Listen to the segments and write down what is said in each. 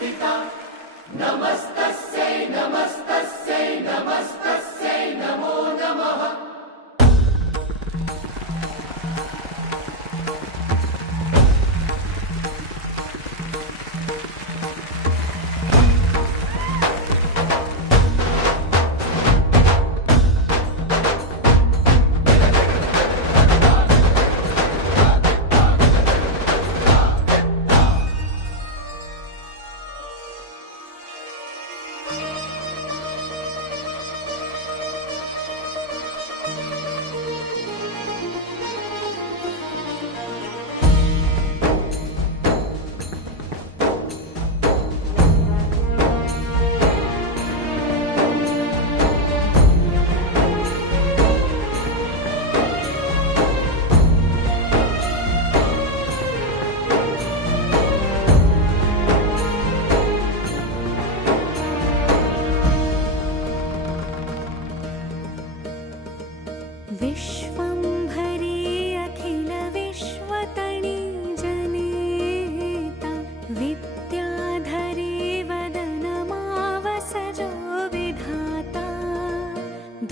स्थिता नमस्तस्यै नमस्तस्यै नमस्तस्यै नमो नमः। विश्वंभरी अखिल विश्वतनी जनिता विद्याधरी वदनमावसजो विधाता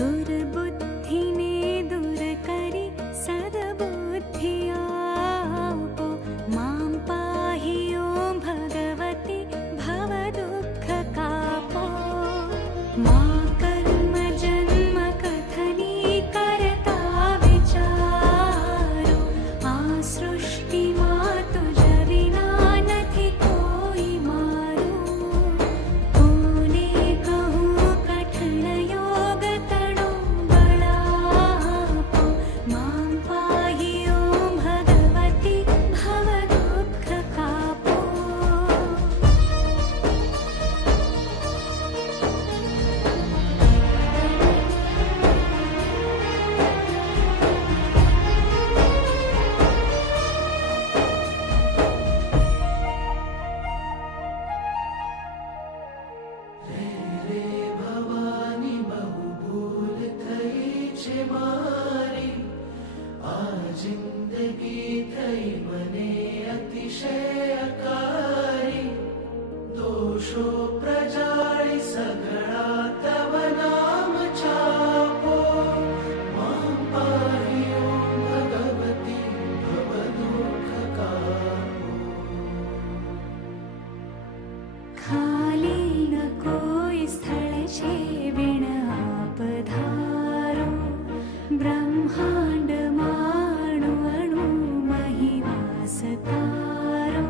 दुर्बुद्धिने दूरकरि सद्बुद्धियापो मां पाहि ॐ भगवति भवदुःखकापो मा कर्म जन्म कथनी सृष्टि मातु जविना नथी कोई मारू कोने कहूँ कठिन योग तणो बड़ापो मां पाहि ॐ भगवति भव दुःख कापो। जिंदगी थई मने अतिशयकारी दोषो प्रजाळी सगळा तव नाम चापो मां पाहि ॐ भगवती भव दुःख कापो। खाली न कोई स्थल छे बिन आप धारो ब्रह्मांड माणु अणु मही वास तारो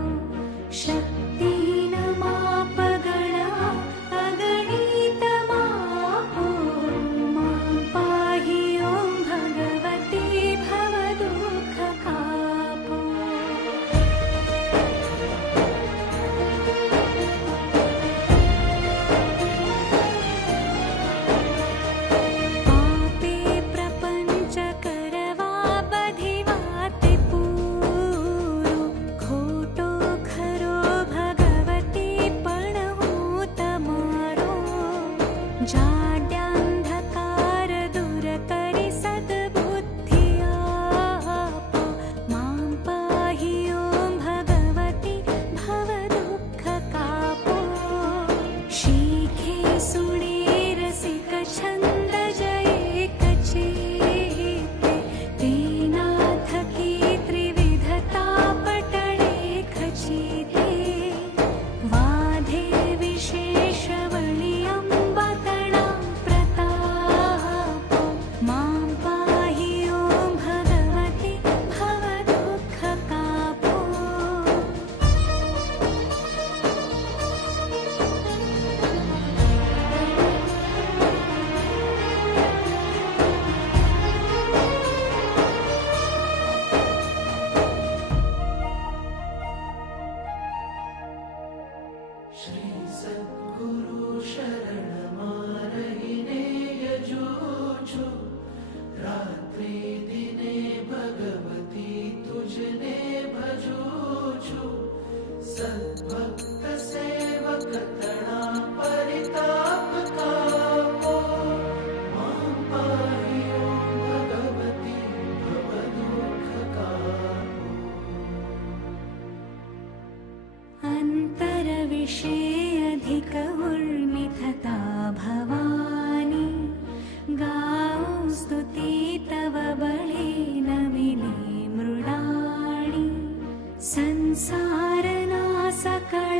वर्षे अधिक उर्मिथता भवानी गाओ स्तुति तव बळे नमिने मृडाणी संसारना सकळ